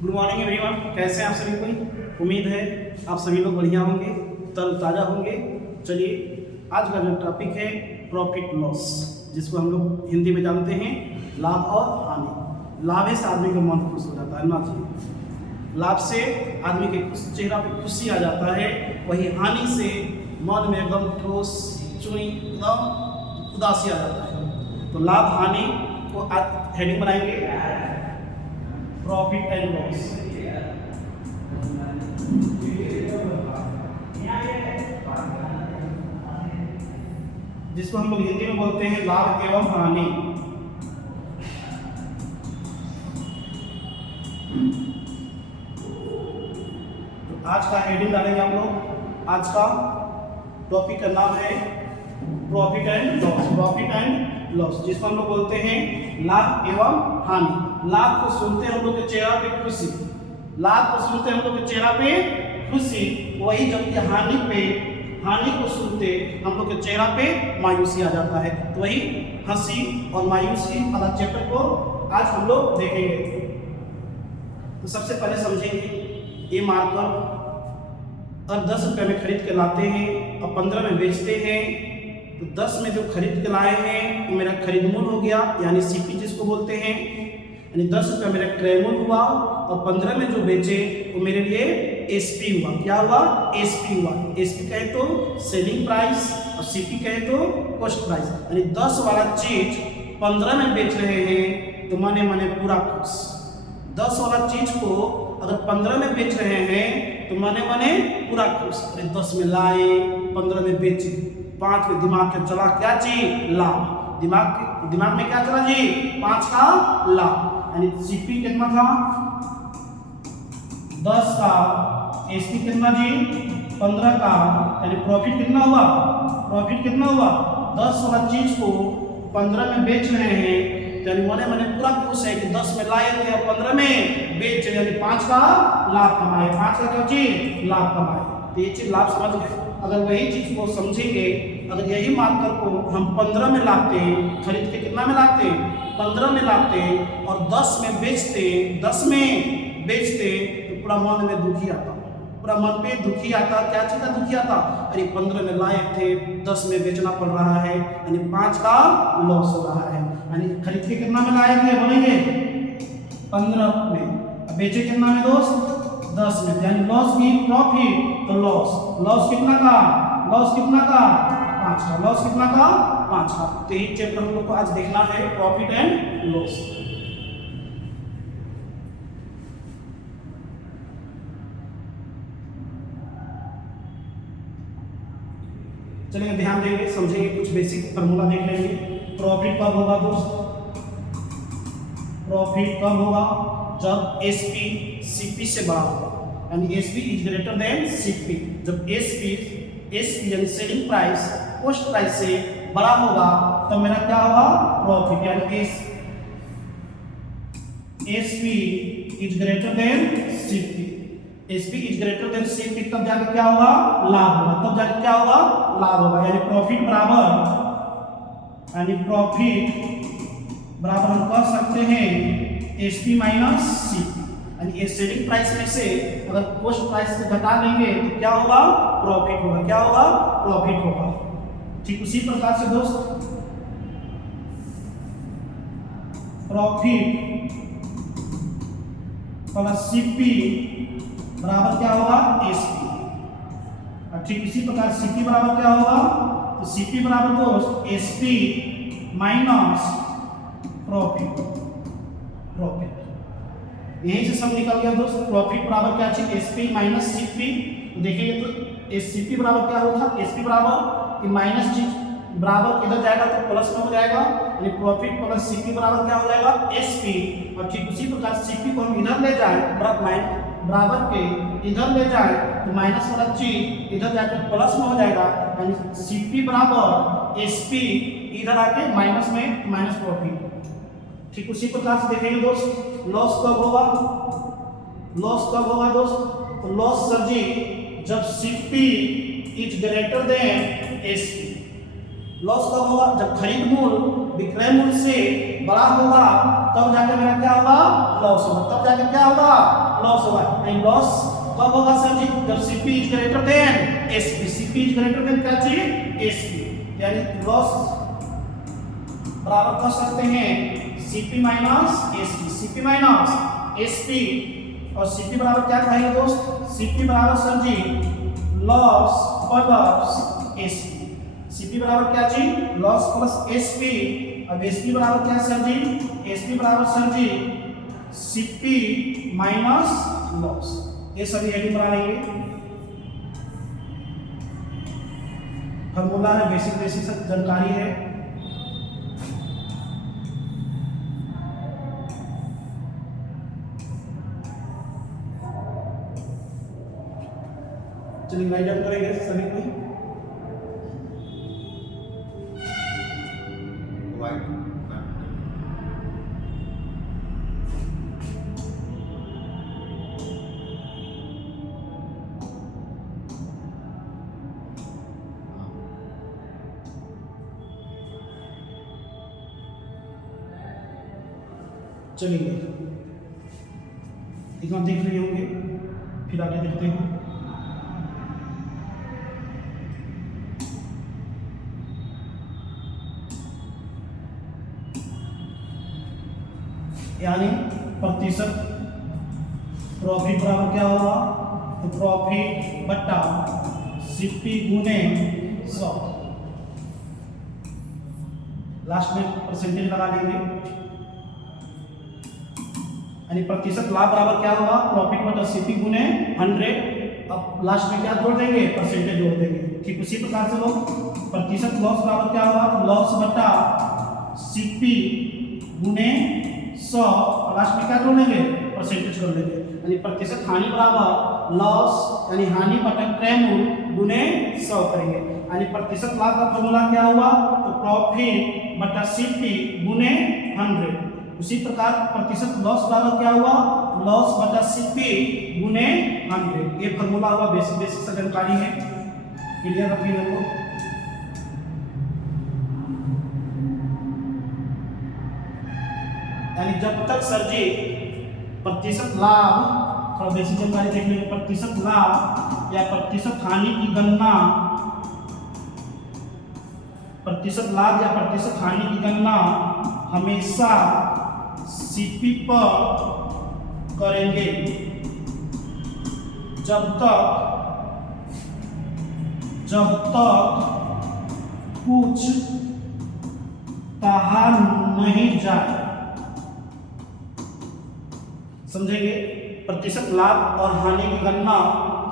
Good morning everyone, कैसे हैं आप सभी कोई। उम्मीद है आप सभी लोग बढ़िया होंगे, तरोताज़ा होंगे। चलिए आज का जो टॉपिक है प्रॉफिट लॉस, जिसको हम लोग हिंदी में जानते हैं लाभ और हानि। लाभ से आदमी का मन खुश हो जाता है ना जी, लाभ से आदमी के चेहरा पे खुशी आ जाता है। वही हानि से मन में एकदम ठोस चुनी एकदम उदासी आ जाता है। तो लाभ हानि को आज हेडिंग बनाएंगे प्रॉफिट एंड लॉस। जिसको हम लोग हिंदी में बोलते हैं लाभ एवं हानि। तो आज का हेडिंग डालेंगे हम लोग। आज का टॉपिक का नाम है profit and loss. Profit and loss जिसको हम लोग बोलते हैं लाभ एवं हानि। लाभ को सुनते हम लोग के चेहरा पे खुशी, लाभ को सुनते हम लोग के चेहरा पे खुशी, वही जबकि हानि को सुनते हम लोग के चेहरा पे मायूसी आ जाता है। तो वही हंसी और मायूसी वाला चैप्टर को आज हम लोग देखेंगे। तो सबसे पहले समझेंगे ये मार्कर और 10 रुपये में खरीद के लाते हैं और 15 में बेचते हैं। तो 10 में जो खरीद के लाए हैं वो मेरा खरीद मूल हो गया, यानी सीपी जिसको बोलते हैं, यानी 10 रुपये मेरा क्रय मूल हुआ। और 15 में जो बेचे वो मेरे लिए एसपी हुआ। क्या हुआ? एसपी हुआ। एसपी कहे तो सेलिंग प्राइस और सीपी कहे तो कॉस्ट प्राइस। यानी 10 वाला चीज 15 में बेच रहे हैं तो मने पूरा खुश। 10 वाला चीज को अगर 15 में बेच रहे हैं तो मने पूरा खुश। अरे 10 में लाए 15 में बेचे, 5 में दिमाग के चला क्या चीज? लाभ। दिमाग में क्या चला जी? 5 का लाभ। यानी सीपी कितना था? 10 का। एसपी कितना जी? 15 का। यानी प्रॉफिट कितना हुआ? प्रॉफिट कितना हुआ? 10 वाला चीज को 15 में बेच रहे हैं, यानी मने पूरा खुश है कि 10 में लाए थे और 15 में बेचे, यानी 5 का लाभ कमाए। 5 का क्या चीज? लाभ कमाए। तो ये चीज लाभ समझ गए। अगर वही चीज को समझेंगे, अगर यही मार्कर को हम 15 में लाते, खरीद के कितना में लाते? 15 में लाते और 10 में बेचते, तो पूरा मन में दुखी आता, पूरा मन पे दुखी आता। क्या चीज का दुखी आता? अरे 15 में लाए थे 10 में बेचना पड़ रहा है, यानी 5 का लॉस हो रहा है। यानी खरीद के कितना में लाए थे? बोलेंगे 15 में, बेचे कितना में दोस्त? 10 में, यानी लॉस की प्रॉफिट। तो लॉस कितना का? लॉस कितना का? 5 का। लॉस कितना का? 5 का। तो ये चैप्टर हम लोग को आज देखना है प्रॉफिट एंड लॉस। चलिए ध्यान देंगे, समझेंगे, कुछ बेसिक फॉर्मूला देख लेंगे। प्रॉफिट कब होगा दोस्त? प्रॉफिट कब होगा? जब एसपी सीपी से बड़ा होगा, यानी SP is greater than CP. जब एसपी यानी सेलिंग प्राइस कॉस्ट प्राइस से बड़ा होगा तो मेरा क्या होगा? प्रॉफिट। यानी SP is greater than CP. SP is greater than CP, तब जाकर क्या होगा? लाभ होगा। तब जाकर क्या होगा? लाभ होगा। यानी प्रॉफिट बराबर हम कह सकते हैं एसपी माइनस सीपी। यानी सेलिंग प्राइस में से अगर कॉस्ट प्राइस से घटा लेंगे तो क्या होगा? प्रॉफिट होगा। क्या होगा? प्रॉफिट होगा। ठीक उसी प्रकार से दोस्त प्रॉफिट प्लस सीपी बराबर क्या होगा? एसपी। और ठीक इसी प्रकार सीपी बराबर क्या होगा? तो सीपी बराबर दोस्त एसपी माइनस प्रॉफिट। यही से सब निकल गया दोस्त। प्रॉफिट बराबर क्या चीज? SP minus CP. देखेंगे तो एससीपी बराबर क्या होगा? एसपी बराबर माइनस चीज बराबर इधर जाएगा तो प्लस में हो जाएगा, यानी प्रॉफिट प्लस सीपी बराबर क्या हो जाएगा? एसपी। और ठीक उसी प्रकार सीपी को हम इधर ले जाए, बराबर के इधर ले जाए तो माइनस वाला चीज इधर जाकर प्लस में हो जाएगा, यानी सीपी बराबर एसपी, इधर आके माइनस में माइनस प्रॉफिट। ठीक उसी प्रकार से देखेंगे दोस्त लॉस कब होगा? लॉस कब होगा दोस्त? तो लॉस सर जी जब CP is greater than SP. Loss कब होगा? जब खरीद मूल विक्रय मूल्य से बड़ा होगा तब जाकर मेरा क्या होगा, लॉस होगा, तब जाकर क्या होगा, लॉस होगा। एंड लॉस कब होगा सर जी, जब Cp is greater than Sp। Cp is greater than क्या चाहिए, Sp, यानी लॉस बराबर कर सकते हैं Cp minus Sp, Cp minus Sp, और Cp बराबर क्या कहेंगे दोस्त, Cp बराबर सर जी लॉस प्लस Sp। Cp बराबर क्या जी, लॉस प्लस Sp। अब Sp बराबर क्या सर जी, Sp बराबर सर जी Cp माइनस लॉस। ये सभी हेडिंग बना लेंगे। फॉर्मूला है, बेसिक जानकारी है। चलिए राइट डाउन करेंगे सभी को। चलिए इतना देख रहे होंगे, फिर आगे देखते हैं। यानी प्रतिशत प्रॉफिट बराबर क्या होगा, तो प्रॉफिट बट्टा Cp गुने 100, लास्ट में परसेंटेज लगा लेंगे। यानी प्रतिशत लाभ बराबर क्या होगा, प्रॉफिट बटा Cp गुने 100। अब लास्ट में क्या जोड़ देंगे, परसेंटेज जोड़ देंगे। ठीक उसी प्रकार से लोग प्रतिशत लॉस बराबर क्या होगा, तो लॉस बटा Cp गुने 100, और लास्ट में क्या जोड़ लेंगे, परसेंटेज कर लेंगे। यानी प्रतिशत हानि बराबर लॉस यानी हानि बटा क्रय मूल्य गुने 100 करेंगे। यानी प्रतिशत लाभ का फॉर्मूला क्या हुआ, तो प्रॉफिट बटा Cp गुने 100। उसी प्रकार प्रतिशत लॉस बराबर क्या हुआ, लॉस बटा Cp गुने 100। ये फॉर्मूला हुआ, बेसिक सा जानकारी है, क्लियर रखिए लोगों। यानी जब तक सर जी प्रतिशत लाभ, थोड़ा बेसिक जानकारी देख लेंगे, प्रतिशत लाभ या प्रतिशत हानि की गणना, प्रतिशत लाभ या प्रतिशत हानि की गणना हमेशा Cp पर करेंगे जब तक कुछ कहा नहीं जाए। समझेंगे, प्रतिशत लाभ और हानि की गणना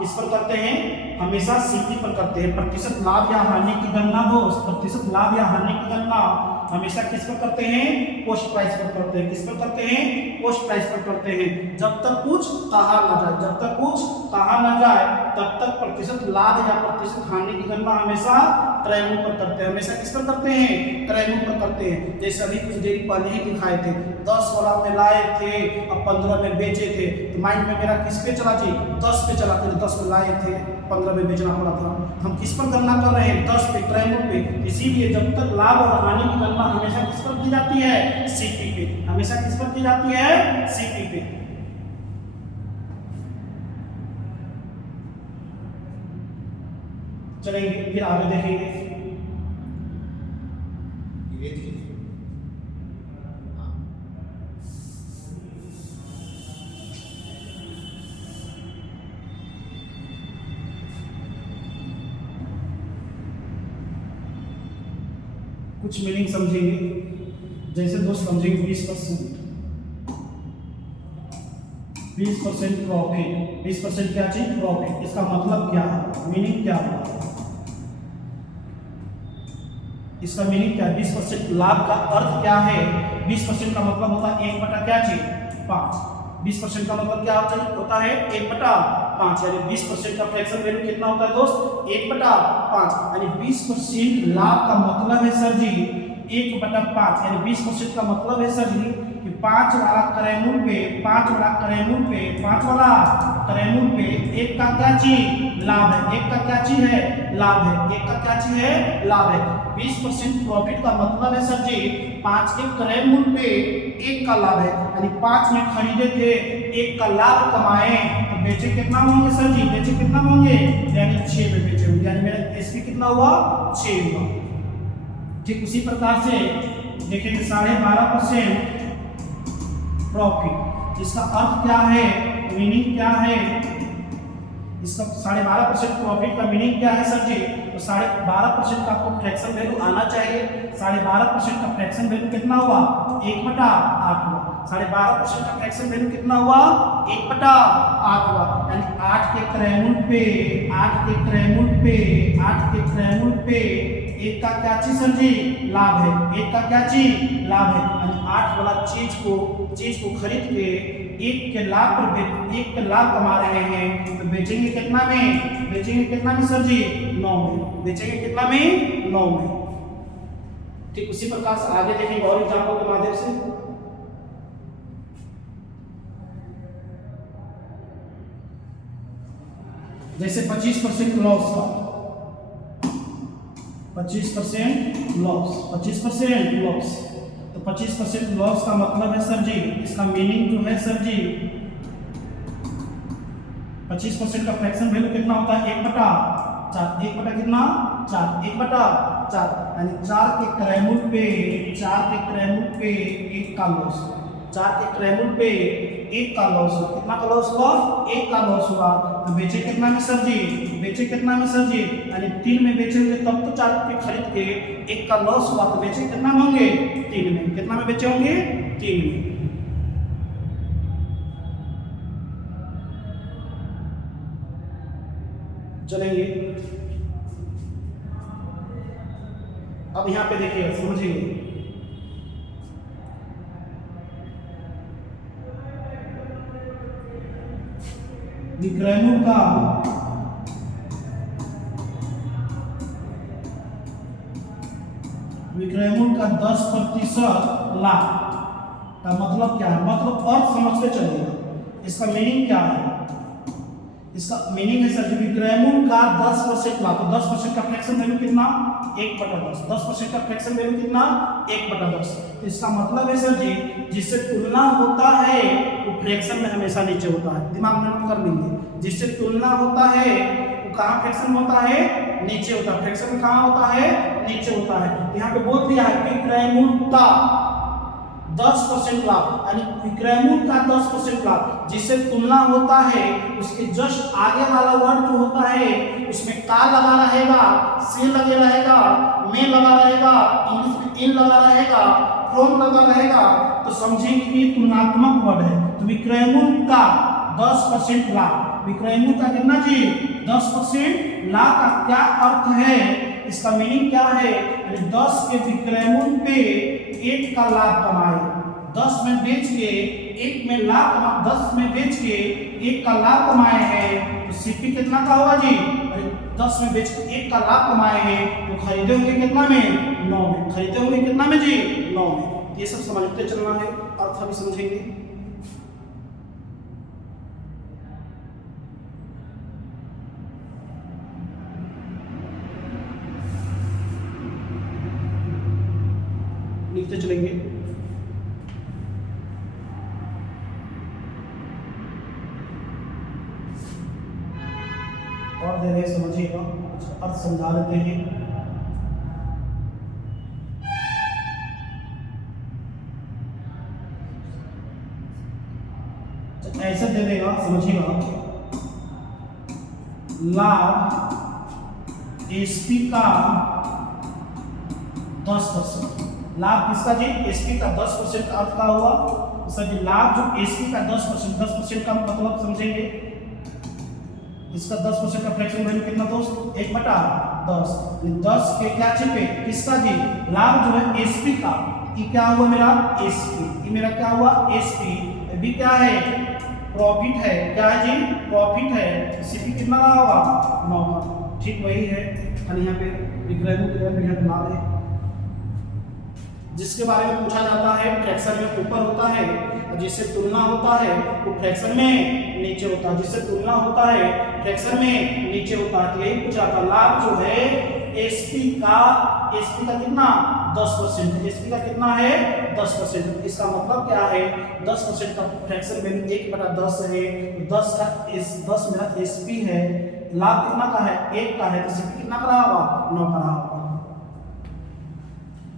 किस पर करते हैं, हमेशा Cp पर करते हैं। प्रतिशत लाभ या हानि की गणना दोस्त, प्रतिशत लाभ या हानि की गणना हमेशा किस पर करते हैं, कॉस्ट प्राइस पर करते हैं। किस पर करते हैं, कॉस्ट प्राइस पर करते हैं। जब तक कुछ कहा न जाए, जब तक कुछ कहा न जाए तब तक प्रतिशत लाभ या प्रतिशत हानि की गणना हमेशा क्रय मूल्य पर करते हैं। हमेशा किस पर करते हैं, क्रय मूल्य पर करते हैं। जैसे अभी कुछ देर पहले ही दिखाए थे, 10 वाला में लाए थे, अब 15 में बेचे थे, तो माइंड में मेरा किस पे चला जी, 10 पे चला। फिर 10 में लाए थे, 15 में बेचना पड़ा था। हम किस पर गणना कर रहे हैं, 10 पे, क्रय मूल्य पे। इसीलिए जब तक लाभ और हानि की गणना हमेशा किस पर की जाती है, Cp पे। हमेशा किस पर की जाती है, Cp पे। चलेंगे फिर आगे देखेंगे। कुछ मीनिंग समझेंगे, जैसे दोस्त समझेंगे 20% प्रॉफिट, 20% क्या चीज, प्रॉफिट। इसका मतलब क्या है, मीनिंग क्या है, इसका मीनिंग क्या है। 20% लाभ का अर्थ क्या है, 20% का मतलब होता है 1 बटा क्या चीज, 5। 20% का मतलब क्या होता है, 1 बटा 5। यानी 20% का फ्रैक्शन वैल्यू कितना होता है दोस्त, 1 बटा 5। यानी 20% लाभ का मतलब है सर जी 1 बटा 5। यानी 20% का मतलब है सर जी कि 5 वाला क्रयमूल्य पे 5 वाला क्रयमूल्य पे 5 वाला क्रयमूल्य पे एक का क्या चीज लाभ है, एक का क्या चीज है लाभ है, एक का क्या चीज है लाभ है। 20% प्रॉफिट का मतलब है सर जी 5 के क्रयमूल्य पे 1 का लाभ है, यानी 5 में खरीदे थे 1 का लाभ कमाए तो बेचे कितना होंगे सर जी, बेचे कितना होंगे यानी 6 में बेचे होंगे, यानी मेरा एसपी कितना हुआ 6 हुआ। ठीक उसी प्रकार से देखेंगे 12.5% प्रॉफिट, इसका अर्थ क्या है, मीनिंग क्या है, इसका 12.5% प्रॉफिट का मीनिंग क्या है सर जी, तो 12.5% का आपको फ्रैक्शन वैल्यू आना चाहिए। 12.5% का फ्रैक्शन वैल्यू कितना हुआ 1/8 हुआ। 12.5% का फ्रैक्शन वैल्यू कितना हुआ 1/8 हुआ, यानी 8 के क्रयमूल्य पे 8 के क्रयमूल्य पे 8 के क्रयमूल्य पे 1 का क्या चीज सर जी लाभ है, 1 का क्या चीज लाभ है, यानी 8 वाला चीज को खरीद के 1 के लाभ पर 1 के लाभ कमा रहे हैं तो बेचेंगे कितना में, बेचेंगे कितना में सर जी 9 में, बेचेंगे कितना में 9 में। ठीक उसी प्रकार से आगे देखेंगे और एग्जाम्पल के माध्यम से। जैसे 25% लॉस का 25% लॉस, 25% लॉस, तो 25% लॉस का मतलब है सर जी, इसका मीनिंग जो है सर जी 25% का फ्रैक्शन वैल्यू कितना होता है 1/4, 1 कितना 4, 1/4, यानी 4 के क्रयमूल्य पे 4 के क्रयमूल्य पे 1 का लॉस, 4 के क्रयमूल्य पे 1 का लॉस हुआ, कितना का लॉस हुआ 1 का लॉस हुआ, तो बेचे कितना में सर जी, बेचे कितना में सर जी, यानी 3 में बेचेंगे तब तो 4 के खरीद के 1 का लॉस हुआ तो बेचे कितना में होंगे 3 में, कितना में बेचे होंगे 3 में। चलेंगे अब यहाँ पे देखिएगा समझिए, विक्रयमूल्य का विक्रयमूल्य का 10% लाभ का मतलब क्या है, मतलब अर्थ समझते चलिएगा। इसका मीनिंग क्या है, इसका मीनिंग है सर विक्रयमूल्य का 10% लाभ, तो 10% का फ्रैक्शन वैल्यू कितना 1/10, 10% का फ्रैक्शन वैल्यू कितना 1/10, तो इसका मतलब है सर जी जिससे तुलना होता है वो फ्रैक्शन में हमेशा नीचे होता है, दिमाग में नोट कर लेंगे, जिससे तुलना होता है वो कहाँ फ्रैक्शन होता है नीचे होता है, फ्रैक्शन में कहाँ होता है नीचे होता है। यहाँ पे बोल दिया है विक्रयमूल्य का 10% लाभ, यानी विक्रयमूल्य का 10% लाभ, जिससे तुलना होता है उसके जस्ट आगे वाला वर्ड जो होता है उसमें का लगा रहेगा, से लगे रहेगा, में लगा रहेगा, इंग्लिश में इन लगा रहेगा, फ्रॉम लगा रहेगा, तो समझेंगे कि तुलनात्मक वर्ड है। तो विक्रयमूल्य का 10% लाभ, विक्रयमूल्य का कितना जी 10% लाभ का क्या अर्थ है, इसका मीनिंग क्या है, 10 के विक्रयमूल्य पे 1 का लाभ कमाए, 10 में बेच के 1 में लाभ कमा, 10 में बेच के 1 का लाभ कमाए हैं, तो सीपी कितना का होगा जी, 10 में बेच के 1 का लाभ कमाए हैं तो खरीदे होंगे कितना में 9 में, खरीदे होंगे कितना में जी 9 में। ये सब समझते चलना है, अर्थ भी समझेंगे। लिखते चलेंगे। और दे रहे समझिएगा, कुछ अर्थ समझा लेते हैं। ऐसे दे देगा समझिएगा, लाभ एसपी का 10%, लाभ किसका जी एसपी का 10% का अर्थ का हुआ सर जी, लाभ जो एसपी का 10% का मतलब समझेंगे, इसका 10% का फ्रैक्शन वैल्यू कितना दोस्त 1/10, 10 के क्या छिपे किसका जी लाभ जो है एसपी का, ये क्या हुआ मेरा एसपी, ये मेरा क्या हुआ एसपी, बी क्या है प्रॉफिट है, क्या है जी प्रॉफिट है, सीपी कितना रहा होगा 9 का। ठीक वही है, खाली यहाँ पे विक्रयमूल्य यहाँ बना दे। जिसके बारे में पूछा जाता है फ्रैक्शन में ऊपर होता है, और जिससे तुलना होता है वो फ्रैक्शन में नीचे होता है। जिससे तुलना होता है फ्रैक्शन में नीचे होता है। तो यही पूछा था लाभ जो है एसपी का कितना 10%, एसपी का कितना है 10%। इसका मतलब क्या है 10% का फ्रैक्शन वैल्यू 1/10 है। 10 का 10 मेरा एसपी है, लाभ कितना का है 1 का है, तो सीपी कितना का रहा होगा 9 का रहा होगा।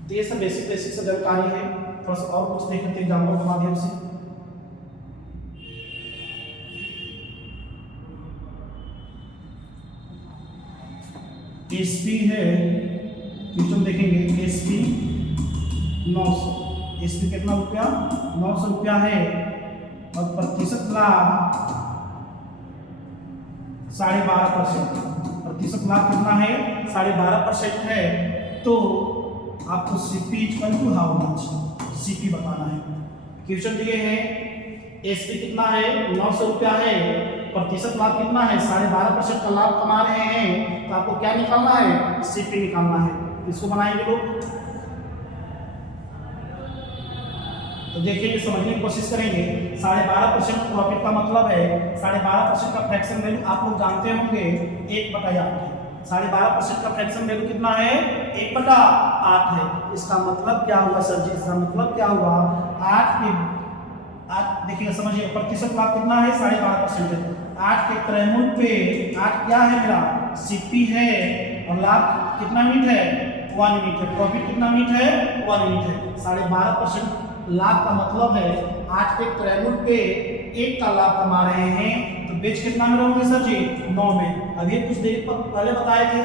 तो ये सब बेसिक से जानकारी है। थोड़ा सा और कुछ देखते हैं एग्जाम्पल के माध्यम से। एसपी है, क्वेश्चन देखेंगे एसपी 900, एसपी कितना रुपया 900 रुपया है, और प्रतिशत लाभ 12.5%, प्रतिशत लाभ कितना है 12.5% है। तो आपको CP equal to how much, CP बताना है। क्वेश्चन दिए हैं एसपी कितना है 900 रुपया है, प्रतिशत लाभ कितना है 12.5% का लाभ कमा रहे हैं, तो आपको क्या निकालना है सीपी निकालना है। इसको बनाएंगे लोग, तो देखिए समझने की कोशिश करेंगे। 12.5% प्रॉफिट का मतलब है 12.5% का फ्रैक्शन वैल्यू आप लोग जानते होंगे 1/8। 12.5% का फ्रैक्शन वैल्यू कितना है 1/8 है। इसका मतलब क्या हुआ सर जी, इसका मतलब क्या हुआ 8 देखिए समझिए, प्रतिशत लाभ कितना है 12.5% है। 8 के क्रयमूल्य पे 8 क्या है मेरा सीपी है, और लाभ कितना यूनिट है 1 यूनिट है, प्रॉफिट कितना यूनिट है 1 यूनिट है। 12.5% लाभ का मतलब है 8 के क्रयमूल्य पे 1 का लाभ कमा रहे हैं, तो बेच कितना में रहोगे सर जी 9 में। अभी कुछ देर पहले बताए थे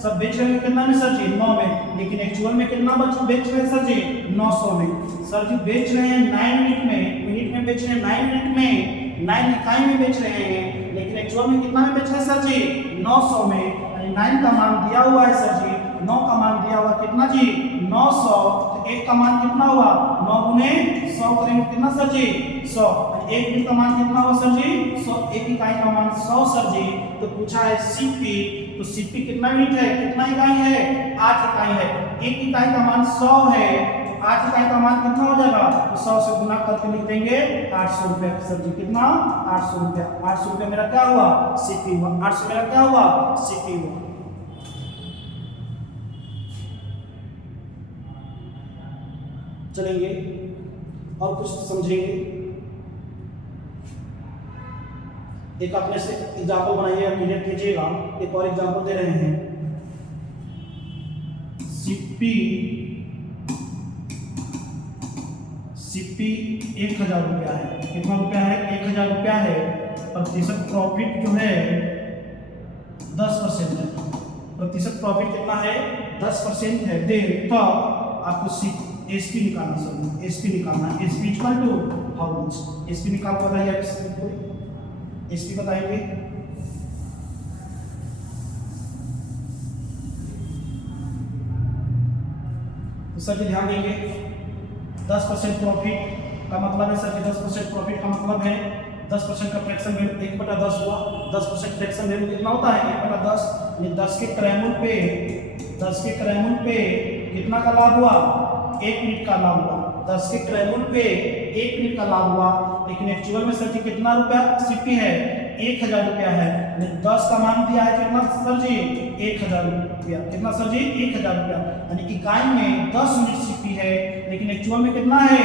सब बेच रहे हैं कितना में सर जी 9 में, लेकिन एक्चुअल में कितना बेच रहे हैं सर जी 900 में। सर जी बेच रहे हैं 9 यूनिट में बेच रहे हैं 9 यूनिट में 9 इकाई में बेच रहे हैं, लेकिन एक्चुअल में कितना में बेच रहे हैं सर जी 900 में। 9 का मान दिया हुआ है सर जी, 9 का मान दिया हुआ कितना जी 900, तो 1 का मान कितना हुआ 9 गुने 100 करेंगे कितना सर जी 100, 1 यूनिट का मान कितना हुआ सर जी 100, 1 इकाई का मान 100 सर जी। तो पूछा है सीपी, तो सीपी कितना यूनिट है, कितना इकाई है 8 इकाई है। 1 इकाई का मान 100 है, 8 इकाई का मान कितना हो जाएगा, तो 100 से गुना करके लिख देंगे 800 रुपया सर जी। कितना 800 रुपया, 800 रुपया मेरा क्या हुआ सीपी हुआ, 800 मेरा क्या हुआ सीपी हुआ। चलेंगे और कुछ समझेंगे। एक अपने से एग्जाम्पल बनाइए, क्लियर कीजिएगा। एक और एग्जाम्पल दे रहे हैं, सीपी 1000 रुपया है। कितना रुपया है 1000 रुपया है, प्रतिशत प्रॉफिट जो है 10% है, प्रतिशत प्रॉफिट कितना है 10% है। दे तो आपको एसपी निकालना सर, एसपी निकालना, SP equal to how much, SP निकाल बताइए, एसपी बताएंगे। तो सर जी ध्यान देंगे 10% प्रॉफिट का मतलब है सर जी 10% प्रॉफिट का मतलब है 10% का फ्रैक्शन वैल्यू 1/10 हुआ। 10% फ्रैक्शन वैल्यू कितना होता है 1/10, यानी 10 के क्रयमूल्य पे कितना का लाभ हुआ 1 यूनिट का लाभ हुआ। 10 के क्रयमूल्य पे 1 यूनिट का लाभ हुआ, लेकिन एक्चुअल में सर जी कितना रुपया सीपी है 1000 रुपया है। 10 का मान दिया है कितना सर जी 1000 रुपया, कितना सर जी 1000 रुपया, यानी इकाई में 10 यूनिट सीपी है, लेकिन एक्चुअल में कितना है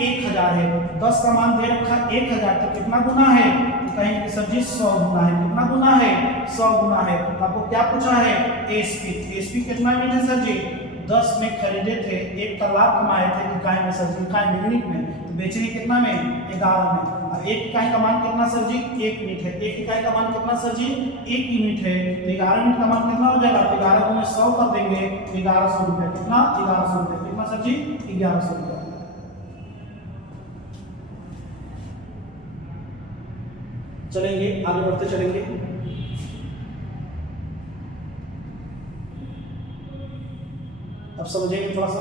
1000 है। 10 का मान दे रखा 1000, तो कितना गुना है, तो कहेंगे कि सर जी 100 गुना है। कितना गुना है 100 गुना है। तो आपको क्या पूछा है एसपी, एसपी कितना यूनिट है सर जी 10 में खरीदे थे, 1 का लाभ कमाए थे इकाई में सर जी, इकाई में यूनिट में, तो बेचेंगे कितना में 11 में। अब 1 इकाई का मान कितना सर जी 1 यूनिट है, 1 इकाई का मान कितना सर जी 1 यूनिट है, तो 11 यूनिट का मान कितना हो जाएगा, 11 गुने 100 कर देंगे 1100 रुपये। कितना 1100 रुपये, कितना सर जी 1100 रुपये। चलेंगे आगे बढ़ते चलेंगे। अब समझेंगे थोड़ा सा,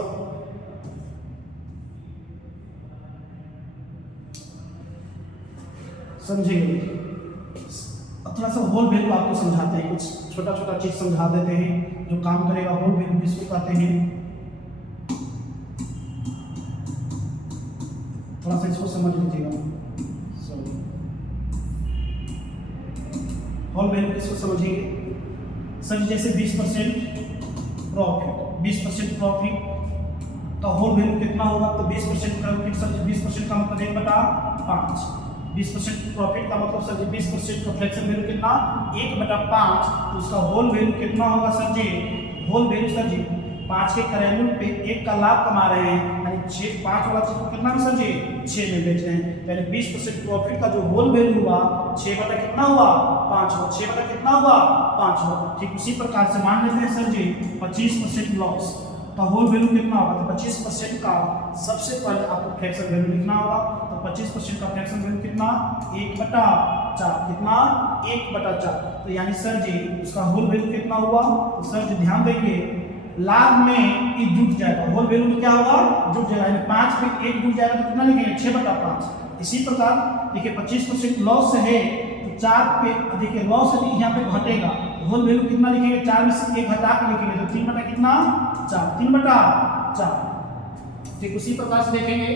समझेंगे। अब थोड़ा सा होल वैल्यू आपको समझाते हैं, कुछ छोटा छोटा चीज समझा देते हैं जो काम करेगा। होल वैल्यू किसको कहते हैं, थोड़ा सा इसको समझ लीजिएगा। होल वैल्यू किसको समझिए सर, जैसे 20% प्रॉफिट, 20% प्रॉफिट तो होल वैल्यू कितना होगा, तो 20% प्रॉफिट सर 20% का मतलब 1/5, 20% प्रॉफिट का मतलब सर 20% का फ्रैक्शन वैल्यू कितना 1/5, तो उसका होल वैल्यू कितना होगा सर जी, होल वैल्यू सर जी 5 के करेंगे पे 1 का लाभ कमा रहे हैं, यानी 5 वाला चीज को कितना में सर जी 6 में बेच रहे हैं, यानी 20% प्रॉफिट का जो होल वैल्यू हुआ 6 बटा कितना हुआ 5 हुआ, 6 बटा कितना हुआ 5 हुआ। ठीक उसी प्रकार से मान लेते हैं सर जी 25% लॉस, तो होल वैल्यू कितना होगा, तो 25% का सबसे पहले आपको फ्रैक्शन वैल्यू लिखना होगा, तो 25% का फ्रैक्शन वैल्यू कितना 1/4, कितना 1/4, तो यानी सर जी उसका होल वैल्यू कितना हुआ, तो सर जी ध्यान देंगे लाभ में ये जुट जाएगा, होल वैल्यू में क्या होगा जुट जाएगा, यानी 5 में 1 जुट जाएगा तो कितना लिखेंगे 6/5। इसी प्रकार देखिए 25% लॉस है तो 4 पे देखिए लॉस है यहाँ पे घटेगा, होल वैल्यू कितना लिखेंगे 4 में से 1 हटा के लिखेंगे तो 3 बटा कितना 4, 3/4। ठीक उसी प्रकार से देखेंगे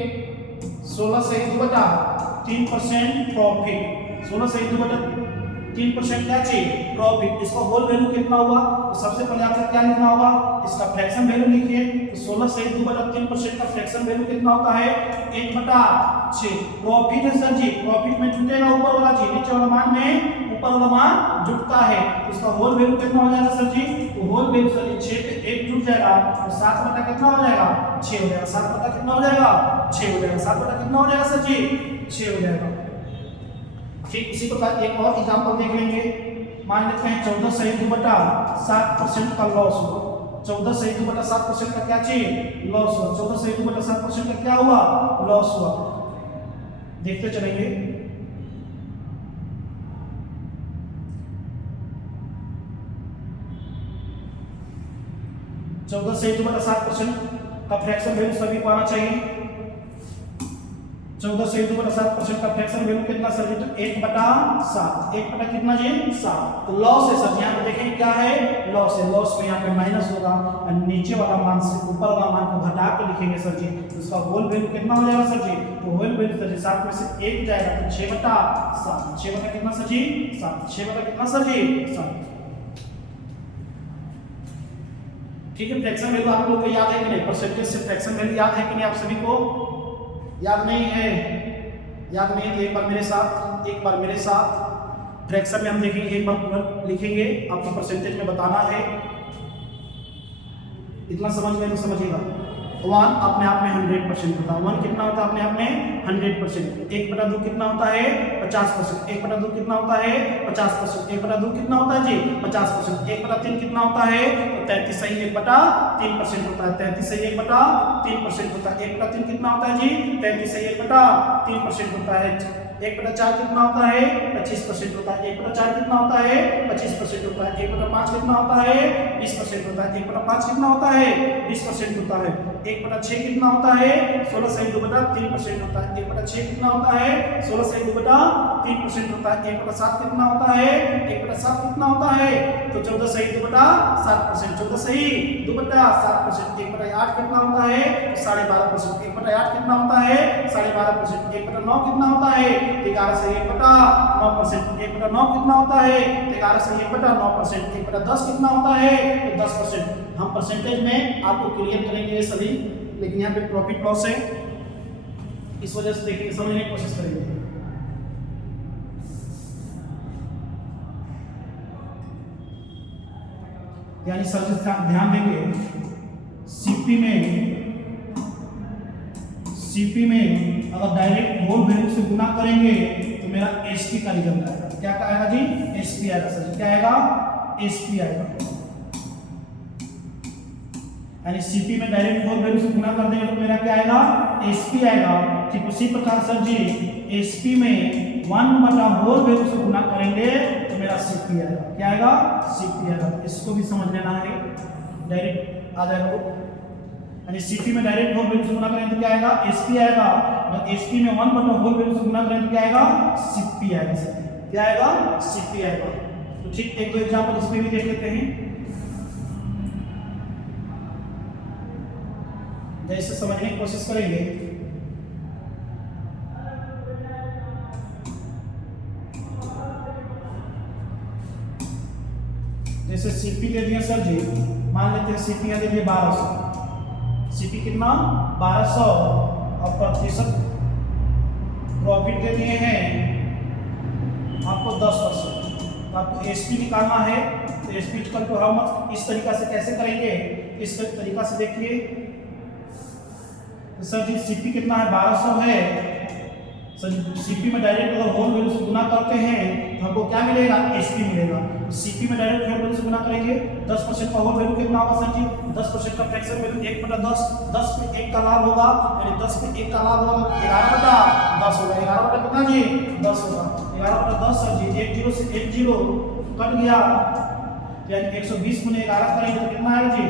16 से 2/3% प्रॉफिट, 16 से 2/3% क्या चाहिए प्रॉफिट, इसका होल वैल्यू कितना हुआ, तो सबसे पहले आपसे क्या लिखना होगा इसका फ्रैक्शन वैल्यू लिखिए, तो 16 से 2/3% का फ्रैक्शन वैल्यू कितना होता है 1/6। प्रॉफिट है सर जी, प्रॉफिट में जुटेगा ऊपर वाला चीज, नीचे वाला मान में ऊपर वाला मान जुटता है, तो उसका होल वैल्यू कितना हो जाएगा सर जी, तो होल वैल्यू सर जी 6 पे 1 जुट जाएगा तो 7 बटा कितना हो जाएगा 6 हो जाएगा, 7 बटा कितना हो जाएगा 6 हो जाएगा, 7 बटा कितना हो जाएगा सर जी 6 हो जाएगा। ठीक इसी प्रकार एक और एग्जांपल देख लेंगे, मान लेते हैं 14 से 2/7% का लॉस हुआ, 14 से 2/7% का क्या चाहिए लॉस हुआ, 14 से 2/7% का क्या हुआ लॉस हुआ, देखते चलेंगे। चौदह से 2/7% का फ्रैक्शन वैल्यू सभी को आना चाहिए, 14 से 2/7% का फ्रैक्शन वैल्यू कितना सर जी, तो 1/7, 1 बटा कितना जी 7, तो लॉस है सर, यहाँ पे देखेंगे क्या है लॉस है, लॉस में यहाँ पे माइनस होगा और नीचे वाला मान से ऊपर वाला मान को घटा के लिखेंगे सर जी, तो उसका होल वैल्यू कितना हो जाएगा सर जी, तो होल वैल्यू सर जी 7 में से 1 जाएगा तो 6/7, 6 बटा कितना सर जी 7, 6 बटा कितना सर जी 7। ठीक है, फ्रैक्शन वैल्यू आप लोग को याद है कि नहीं, परसेंटेज से फ्रैक्शन वैल्यू याद है कि नहीं, आप सभी को याद नहीं है, याद नहीं है तो एक बार मेरे साथ फ्रैक्शन में हम देखेंगे, एक बार पूरा लिखेंगे, आपको परसेंटेज में बताना है, इतना समझ में तो समझिएगा। 1 अपने आप में 100% होता है, 1 कितना होता है अपने आप में 100%, 1/2 कितना होता है 50%, 1/2 कितना होता है 50%, 1/2 कितना होता है जी 50%, 1/3 कितना होता है तो 33 सही 1/3% होता है, 33 सही 1/3% होता है, 1/3 कितना होता है जी 33 सही 1/3% होता है, 1/4 कितना होता है 25% होता है, 1/4 कितना होता है 25% होता है, 1/5 कितना होता है 20% होता है, 1/5 कितना होता है 20% होता है, 1/6 कितना होता है 16 से 2/3% होता है, 1/6 कितना होता है 16 से 2/3% होता है, 1/7 कितना होता है 1/7 कितना होता है तो 14 से 2/7%, 14 से 2/7%, 1/8 कितना होता है 12.5%, 1/8 कितना होता है 12.5%, 1/9 कितना होता है 11 से 1/9%, 1/9 कितना होता है 11 से 1/9%, 1/10 कितना होता है तो 10%। हम परसेंटेज में आपको क्लियर करेंगे ये सभी, लेकिन यहाँ पे प्रॉफिट लॉस है, इस वजह से देखिए समझने की कोशिश करेंगे। यानी सर ध्यान देंगे सीपी में अगर डायरेक्ट होल वैल्यू से गुना करेंगे तो मेरा एसपी का रिजल्ट आएगा, क्या आएगा जी एसपी आएगा सर जी, क्या आएगा एसपी आएगा, यानी सीपी में डायरेक्ट होल वैल्यू से गुना कर देंगे तो मेरा क्या आएगा एसपी आएगा। ठीक उसी प्रकार सर जी एसपी में 1 होल वैल्यू से गुना करेंगे तो मेरा सीपी आएगा, क्या आएगा सीपी आएगा, इसको भी समझ लेना है, डायरेक्ट आ जाएगा वो, यानी सीपी में डायरेक्ट होल वैल्यू से गुना करें तो क्या आएगा एसपी आएगा, और एसपी में 1 होल वैल्यू से गुना करें तो क्या आएगा सीपी आएगा सर, क्या आएगा सीपी आएगा। तो ठीक एक दो एग्जांपल इसमें भी देख लेते हैं, जैसे समझने की कोशिश करेंगे। जैसे सीपी दे दिया सर जी, मान लेते हैं सीपी दे दिए 1200, सीपी कितना 1200 और प्रतिशत प्रॉफिट दे दिए हैं आपको 10%। तो आपको एसपी निकालना है, तो SP equal to how much, इस तरीका से कैसे करेंगे, इस तरीका से देखिए। तो सर जी सीपी कितना है 1200 है सर, सीपी में डायरेक्ट अगर होल वैल्यू से गुना करते हैं तो हमको क्या मिलेगा, एसपी मिलेगा। तो सीपी में डायरेक्ट होल वैल्यू से गुना करेंगे, 10% का होल वैल्यू कितना होगा सर जी, 10% का फ्रैक्शन वैल्यू 1/10, 10 पे 1 का लाभ होगा, यानी 10 पे 1 का लाभ होगा 11/10 होगा, 11 कितना जी 10 होगा, 11/10 सर जी, 1 0 से 1 0 कट गया, यानी 120 गुने 11 करेंगे तो कितना आएगा जी,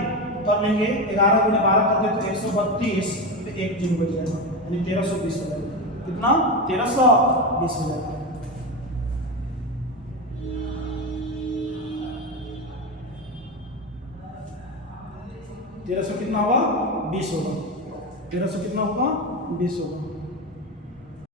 कर लेंगे 11 गुने 12 कर दे तो 132 पे 1 0 बच जाएगा, यानी 1320 हो जाएगा, कितना 1320 हो जाएगा। कितना होगा 20 होगा, 1300 कितना होगा 20 होगा।